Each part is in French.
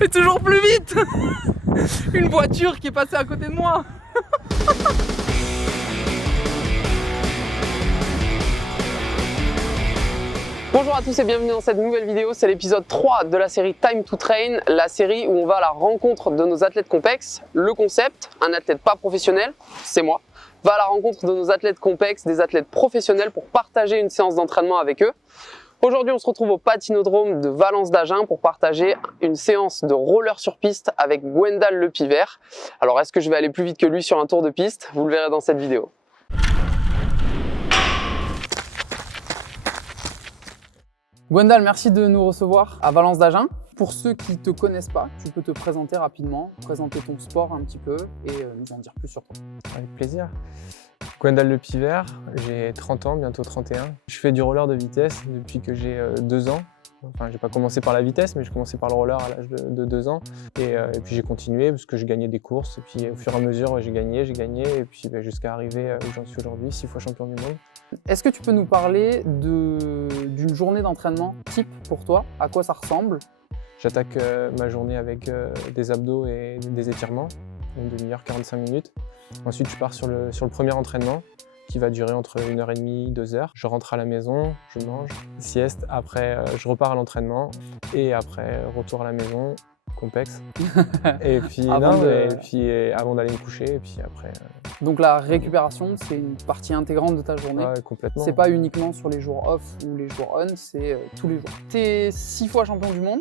Et toujours plus vite. Une voiture qui est passée à côté de moi. Bonjour à tous et bienvenue dans cette nouvelle vidéo, c'est l'épisode 3 de la série Time to Train, la série où on va à la rencontre de nos athlètes complexes. Le concept, un athlète pas professionnel, c'est moi, va à la rencontre de nos athlètes complexes, des athlètes professionnels pour partager une séance d'entraînement avec eux. Aujourd'hui, on se retrouve au patinodrome de Valence d'Agen pour partager une séance de roller sur piste avec Gwendal Le Pivert. Alors, est-ce que je vais aller plus vite que lui sur un tour de piste? Vous le verrez dans cette vidéo. Gwendal, merci de nous recevoir à Valence d'Agen. Pour ceux qui ne te connaissent pas, tu peux te présenter rapidement, présenter ton sport un petit peu et nous en dire plus sur toi. Avec plaisir. Gwendal Le Pivert, j'ai 30 ans, bientôt 31. Je fais du roller de vitesse depuis que j'ai 2 ans. Enfin, j'ai pas commencé par la vitesse, mais j'ai commencé par le roller à l'âge de 2 ans. Et puis j'ai continué parce que je gagnais des courses. Et puis au fur et à mesure, j'ai gagné. Et puis jusqu'à arriver où j'en suis aujourd'hui, 6 fois champion du monde. Est-ce que tu peux nous parler d'une journée d'entraînement type pour toi? À quoi ça ressemble? J'attaque ma journée avec des abdos et des étirements, une demi-heure, 45 minutes. Ensuite, je pars sur le premier entraînement qui va durer entre 1h30 et 2h. Je rentre à la maison, je mange, sieste. Après, je repars à l'entraînement et après, retour à la maison, complexe. Et puis, avant d'aller me coucher. Et puis après. Donc la récupération, c'est une partie intégrante de ta journée. Ouais, complètement. C'est pas uniquement sur les jours off ou les jours on, c'est tous les jours. Tu es 6 fois champion du monde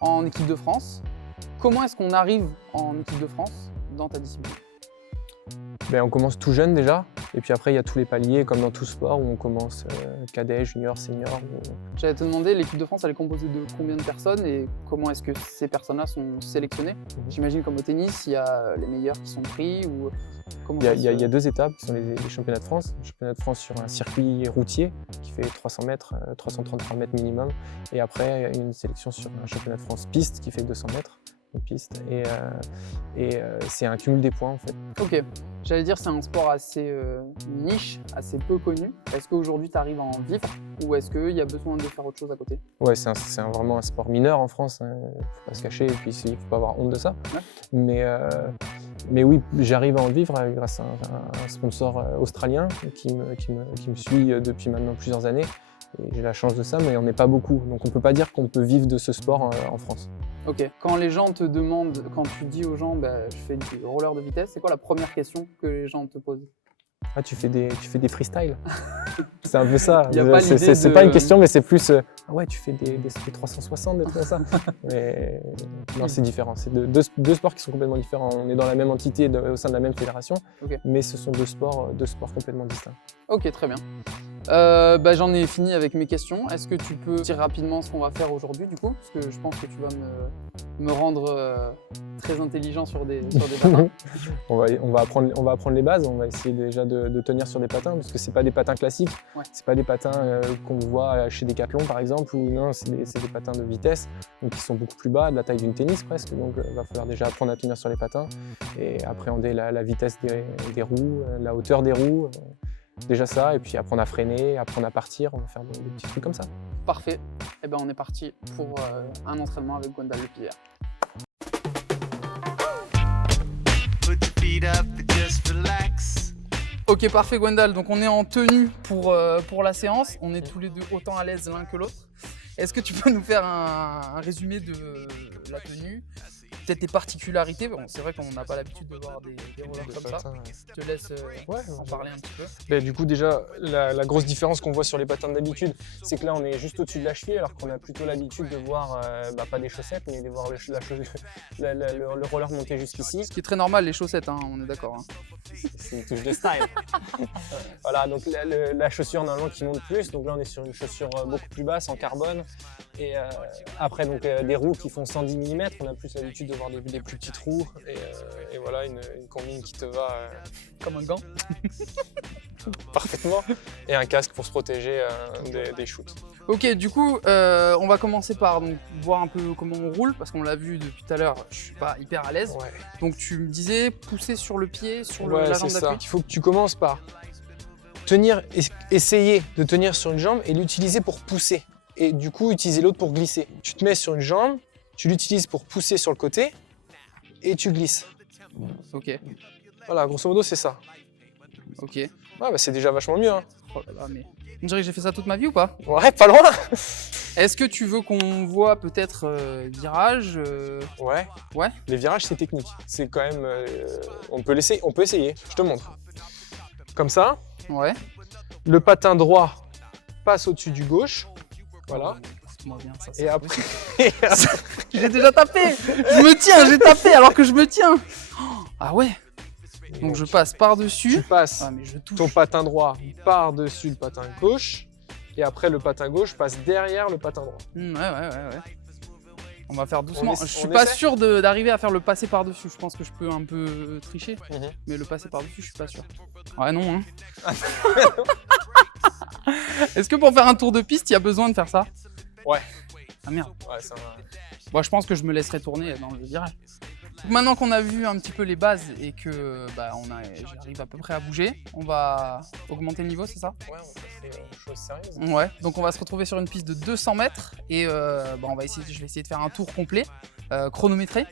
en équipe de France. Comment est-ce qu'on arrive en équipe de France dans ta discipline? On commence tout jeune déjà, et puis après il y a tous les paliers, comme dans tout sport, où on commence cadet, junior, senior. J'allais te demander, l'équipe de France, elle est composée de combien de personnes et comment est-ce que ces personnes-là sont sélectionnées? J'imagine comme au tennis, il y a les meilleurs qui sont pris ou comment il y a 2 étapes qui sont les championnats de France. Le championnat de France sur un circuit routier qui fait 300 mètres, 333 mètres minimum, et après une sélection sur un championnat de France piste qui fait 200 mètres. Piste et c'est un cumul des points en fait. Ok, j'allais dire c'est un sport assez niche, assez peu connu. Est-ce qu'aujourd'hui tu arrives à en vivre ou est-ce qu'il y a besoin de faire autre chose à côté? Ouais, c'est vraiment un sport mineur en France, hein. Faut pas se cacher et puis il faut pas avoir honte de ça. Ouais. Mais oui, j'arrive à en vivre grâce à un sponsor australien qui me suit depuis maintenant plusieurs années. Et j'ai la chance de ça, mais on n'est pas beaucoup. Donc on ne peut pas dire qu'on peut vivre de ce sport en France. Ok. Quand les gens te demandent, quand tu dis aux gens je fais du roller de vitesse, c'est quoi la première question que les gens te posent? Ah, tu fais des freestyles. C'est un peu ça. C'est pas une question, mais c'est plus ah ouais, tu fais des 360, des trucs comme ça. Mais non, c'est différent. C'est deux sports qui sont complètement différents. On est dans la même entité au sein de la même fédération, mais ce sont deux sports complètement distincts. Ok, très bien. J'en ai fini avec mes questions. Est-ce que tu peux dire rapidement ce qu'on va faire aujourd'hui du coup? Parce que je pense que tu vas me rendre très intelligent sur des patins. on va apprendre les bases. On va essayer déjà de tenir sur des patins, parce que c'est pas des patins classiques. Ouais. C'est pas des patins qu'on voit chez Decathlon par exemple, ou non, c'est des patins de vitesse, donc qui sont beaucoup plus bas, de la taille d'une tennis presque. Donc il va falloir déjà apprendre à tenir sur les patins et appréhender la vitesse des roues, la hauteur des roues. Déjà ça, et puis apprendre à freiner, apprendre à partir, on va faire des petits trucs comme ça. Parfait, et on est parti pour un entraînement avec Gwendal Le Pivert. Ok, parfait Gwendal, donc on est en tenue pour la séance, on est tous les deux autant à l'aise l'un que l'autre. Est-ce que tu peux nous faire un résumé de la tenue? Peut-être tes particularités, bon, c'est vrai qu'on n'a pas l'habitude de voir des rollers comme ça. Je te laisse en parler un petit peu. Du coup déjà, la grosse différence qu'on voit sur les patins d'habitude, c'est que là on est juste au-dessus de la cheville, alors qu'on a plutôt l'habitude de voir, pas des chaussettes, mais de voir le roller monter jusqu'ici. Ce qui est très normal, les chaussettes, hein, on est d'accord. Hein. C'est une touche de style. Voilà, donc la chaussure normalement qui monte plus, donc là on est sur une chaussure beaucoup plus basse en carbone. Et après donc des roues qui font 110 mm, on a plus l'habitude de voir des plus petites roues et voilà une combine qui te va comme un gant parfaitement, et un casque pour se protéger des shoots. Ok, du coup on va commencer par voir un peu comment on roule, parce qu'on l'a vu depuis tout à l'heure, je suis pas hyper à l'aise. Ouais. Donc tu me disais pousser sur le pied, sur la jambe d'appui. Il faut que tu commences par essayer de tenir sur une jambe et l'utiliser pour pousser. Et du coup, utiliser l'autre pour glisser. Tu te mets sur une jambe, tu l'utilises pour pousser sur le côté et tu glisses. Ok, Voilà, grosso modo, c'est ça. ok. Ouais, bah, c'est déjà vachement mieux. Hein. Oh là là, mais on dirait que j'ai fait ça toute ma vie ou pas? Ouais, pas loin. Est-ce que tu veux qu'on voit peut-être virage Ouais. Ouais. Les virages, c'est technique. C'est quand même. On peut essayer. Je te montre. Comme ça. Ouais. Le patin droit passe au-dessus du gauche. Voilà. Écoute-moi bien, ça, Et après. J'ai déjà tapé. Je me tiens, j'ai tapé alors que je me tiens. Ah ouais. Donc je passe Tu par-dessus. passes Ah mais je touche. ton patin droit par-dessus le patin gauche. Et après, le patin gauche passe derrière le patin droit. Ouais. On va faire doucement. Je suis on pas essaie sûr d'arriver à faire le passer par-dessus. Je pense que je peux un peu tricher. Mais le passer par-dessus, je suis pas sûr. Ouais, non. Hein. Est-ce que pour faire un tour de piste, il y a besoin de faire ça? Ouais. Ah merde. Ouais, ça va. Bon, je pense que je me laisserai tourner dans le virage. Donc maintenant qu'on a vu un petit peu les bases et que j'arrive à peu près à bouger, on va augmenter le niveau, c'est ça? Ouais, on va passer aux choses sérieuses. Ouais, donc on va se retrouver sur une piste de 200 mètres et je vais essayer de faire un tour complet, chronométré.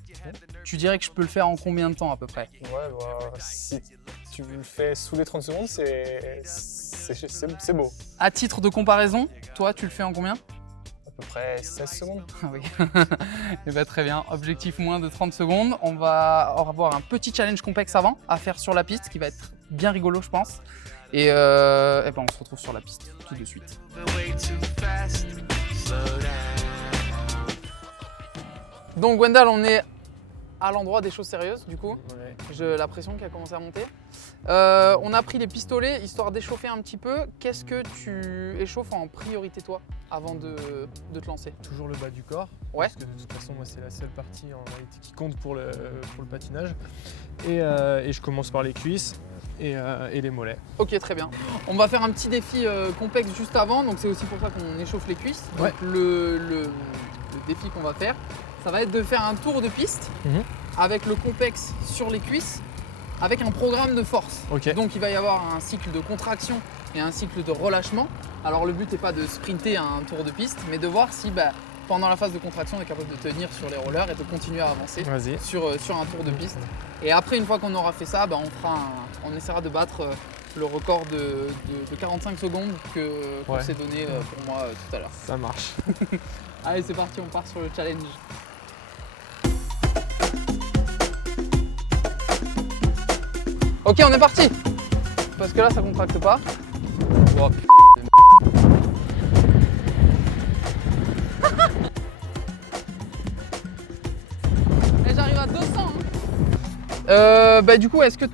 Tu dirais que je peux le faire en combien de temps à peu près? Ouais, bah, si tu le fais sous les 30 secondes, c'est beau. À titre de comparaison, toi tu le fais en combien? À peu près 16 secondes. Ah oui. Et bah, très bien, objectif moins de 30 secondes. On va avoir un petit challenge complexe avant à faire sur la piste qui va être bien rigolo je pense. Et ben on se retrouve sur la piste tout de suite. Donc Gwendal, on est à l'endroit des choses sérieuses du coup. Ouais. J'ai la pression qui a commencé à monter. On a pris les pistolets histoire d'échauffer un petit peu. Qu'est-ce que tu échauffes en priorité toi avant de te lancer? Toujours le bas du corps. Ouais. Parce que de toute façon, moi, c'est la seule partie en réalité qui compte pour le patinage. Et je commence par les cuisses et les mollets. Ok, très bien. On va faire un petit défi complexe juste avant, donc c'est aussi pour ça qu'on échauffe les cuisses. Donc Ouais. le défi qu'on va faire, ça va être de faire un tour de piste avec le complexe sur les cuisses, avec un programme de force. Ok. Donc il va y avoir un cycle de contraction et un cycle de relâchement. Alors le but n'est pas de sprinter un tour de piste, mais de voir si pendant la phase de contraction, on est capable de tenir sur les rollers et de continuer à avancer Vas-y. sur un tour de piste. Et après, une fois qu'on aura fait ça, on essaiera de battre le record de 45 secondes qu'on Ouais. s'est donné pour moi tout à l'heure. Ça marche. Allez, c'est parti, on part sur le challenge. Ok, on est parti. Parce que là, ça contracte pas. Oh, putain. Et j'arrive à 200. Du coup, est-ce que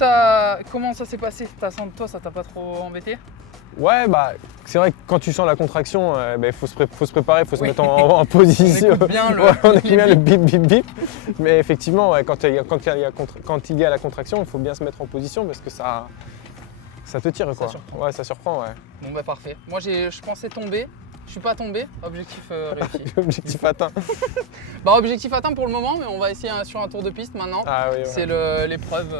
comment ça s'est passé? Toi, ça t'a pas trop embêté? Ouais, bah, c'est vrai que quand tu sens la contraction, il faut se préparer, il faut se Oui. mettre en position. On écoute bien le, Ouais, on écoute les bien le bips. bip, bip, bip. Mais effectivement, ouais, quand il y a la contraction, il faut bien se mettre en position parce que ça te tire, quoi. surprend. Ouais, ça surprend, ouais. Bon bah parfait. Moi je pensais tomber, je suis pas tombé, objectif réussi. Objectif atteint. Objectif atteint pour le moment, mais on va essayer sur un tour de piste maintenant. Ah oui, ouais. C'est l'épreuve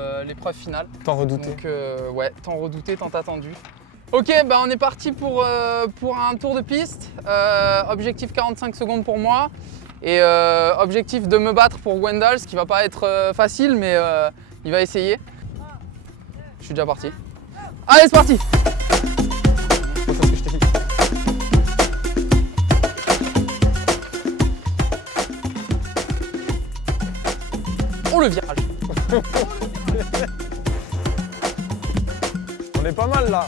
finale. Tant redouté. Donc ouais, tant redouté, tant attendu. Ok, on est parti pour un tour de piste. Objectif 45 secondes pour moi. Et objectif de me battre pour Gwendal, ce qui va pas être facile, mais il va essayer. Je suis déjà parti. Allez, c'est parti! C'est ça ce que je t'ai dit. Oh, le virage! On est pas mal là.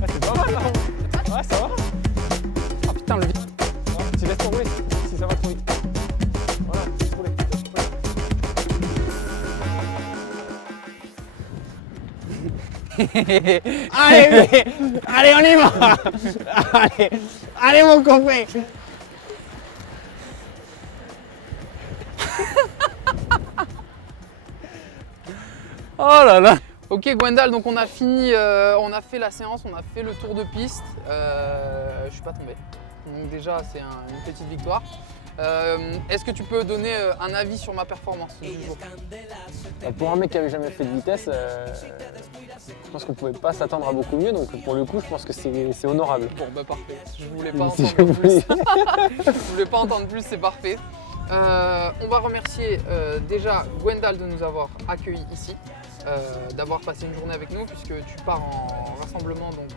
Ah, c'est pas mal là. Ouais, ça va. Ah putain, le virage! Ouais, tu laisses tomber si ça va trop vite. Voilà, laisse rouler. Allez, on y va! Allez mon copain! Oh là là! Ok Gwendal, donc on a fini, on a fait la séance, on a fait le tour de piste. Je suis pas tombé. Donc déjà c'est une petite victoire. Est-ce que tu peux donner un avis sur ma performance du jour? Pour un mec qui avait jamais fait de vitesse, pense qu'on pouvait pas s'attendre à beaucoup mieux, donc pour le coup, je pense que c'est honorable. Bon, bah parfait. Je voulais pas Si entendre je plus. voulais. Je voulais pas entendre plus, c'est parfait. On va remercier déjà Gwendal de nous avoir accueillis ici, d'avoir passé une journée avec nous, puisque tu pars en rassemblement. Donc,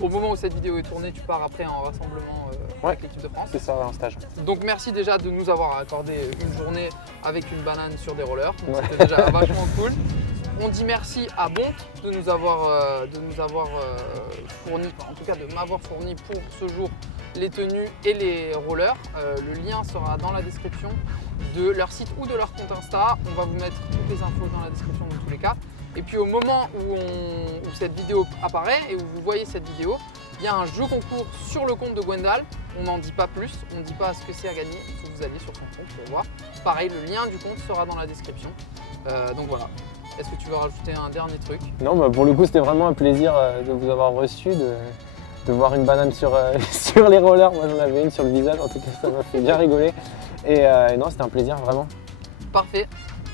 au moment où cette vidéo est tournée, tu pars après en rassemblement avec l'équipe de France. C'est ça, un stage. Donc merci déjà de nous avoir accordé une journée avec une banane sur des rollers. Donc Ouais. c'était déjà vachement cool. On dit merci à Bonk de nous avoir fourni, en tout cas de m'avoir fourni pour ce jour les tenues et les rollers. Le lien sera dans la description de leur site ou de leur compte Insta. On va vous mettre toutes les infos dans la description dans tous les cas. Et puis au moment où cette vidéo apparaît et où vous voyez cette vidéo, il y a un jeu concours sur le compte de Gwendal. On n'en dit pas plus, on ne dit pas ce que c'est à gagner. Il faut que vous alliez sur son compte pour voir. Pareil, le lien du compte sera dans la description. Donc voilà. Est-ce que tu veux rajouter un dernier truc? Non, bah pour le coup, c'était vraiment un plaisir de vous avoir reçu, de voir une banane sur, sur les rollers. Moi, j'en avais une sur le visage, en tout cas, ça m'a fait bien rigoler. Et non, c'était un plaisir, vraiment. Parfait.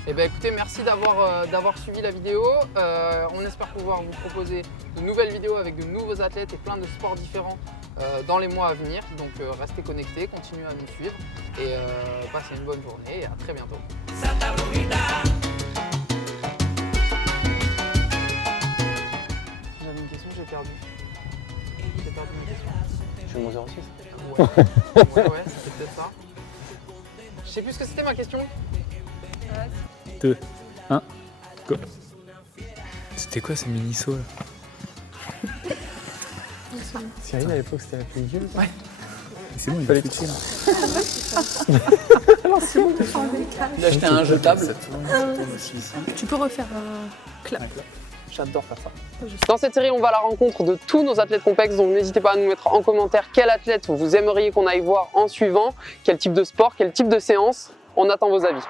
Eh bien écoutez, merci d'avoir suivi la vidéo. On espère pouvoir vous proposer de nouvelles vidéos avec de nouveaux athlètes et plein de sports différents dans les mois à venir. Donc restez connectés, continuez à nous suivre et passez une bonne journée et à très bientôt. J'avais une question, j'ai perdu. J'ai perdu ma question. Je suis mon 06. Ouais, c'était peut-être ça. Je sais plus ce que c'était ma question. 2, 1, go. C'était quoi ces mini-sauts là? Cyril, à l'époque, c'était la plus vieux. Ouais. C'est bon, il Fallait va switcher là. Il a acheté un jetable. Tu peux refaire clap. J'adore faire ça. Dans cette série, on va à la rencontre de tous nos athlètes complexes, donc n'hésitez pas à nous mettre en commentaire quel athlète vous aimeriez qu'on aille voir en suivant, quel type de sport, quel type de séance. On attend vos avis.